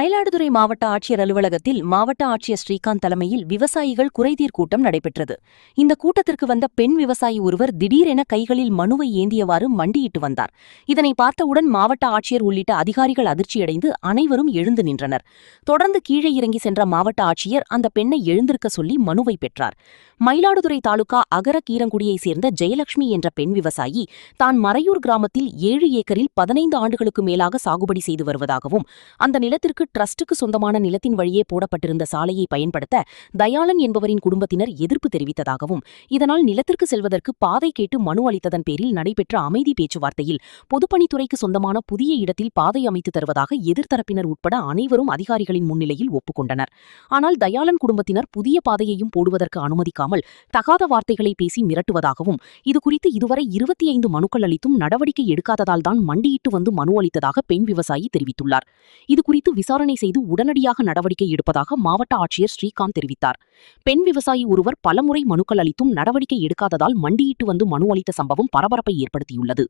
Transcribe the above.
மயிலாடுதுறை மாவட்ட ஆட்சியர் அலுவலகத்தில் மாவட்ட ஆட்சியர் ஸ்ரீகாந்த் தலைமையில் விவசாயிகள் குறைதீர் கூட்டம் நடைபெற்றது. இந்த கூட்டத்திற்கு வந்த பெண் விவசாயி ஒருவர் திடீரென கைகளில் மனுவை ஏந்தியவாறு மண்டியிட்டு வந்தார். இதனை பார்த்தவுடன் மாவட்ட ஆட்சியர் உள்ளிட்ட அதிகாரிகள் அதிர்ச்சியடைந்து அனைவரும் எழுந்து நின்றனர். தொடர்ந்து கீழே இறங்கி சென்ற மாவட்ட ஆட்சியர் அந்த பெண்ணை எழுந்திருக்க சொல்லி மனுவை பெற்றார். மயிலாடுதுறை தாலுகா அகர கீரங்குடியைச் சேர்ந்த ஜெயலட்சுமி என்ற பெண் விவசாயி தான் மறையூர் கிராமத்தில் 7 ஏக்கரில் 15 ஆண்டுகளுக்கு மேலாக சாகுபடி செய்து வருவதாகவும் அந்த நிலத்திற்கு டிரஸ்டுக்கு சொந்தமான நிலத்தின் வழியே போடப்பட்டிருந்த சாலையை பயன்படுத்த தயாளன் என்பவரின் குடும்பத்தினர் எதிர்ப்பு தெரிவித்ததாகவும் இதனால் நிலத்திற்கு செல்வதற்கு பாதை கேட்டு மனு அளித்ததன் பேரில் நடைபெற்ற அமைதி பேச்சுவார்த்தையில் பொதுப்பணித்துறைக்கு சொந்தமான புதிய இடத்தில் பாதை அமைத்து தருவதாக எதிர்த்தரப்பினர் உட்பட அனைவரும் அதிகாரிகளின் முன்னிலையில் ஒப்புக்கொண்டனர். ஆனால் தயாளன் குடும்பத்தினர் புதிய பாதையையும் போடுவதற்கு அனுமதிக்காமல் தகாத வார்த்தைகளை பேசி மிரட்டுவதாகவும் இதுகுறித்து இதுவரை 25 மனுக்கள் அளித்தும் நடவடிக்கை எடுக்காததால் தான் மண்டியிட்டு வந்து மனு அளித்ததாக பெண் விவசாயி தெரிவித்துள்ளார். இதுகுறித்து விசாரணை செய்து உடனடியாக நடவடிக்கை எடுப்பதாக மாவட்ட ஆட்சியர் ஸ்ரீகாந்த் தெரிவித்தார். பெண் விவசாயி ஒருவர் பலமுறை மனுக்கள் அளித்தும் நடவடிக்கை எடுக்காததால் மண்டியிட்டு வந்து மனு அளித்த சம்பவம் பரபரப்பை ஏற்படுத்தியுள்ளது.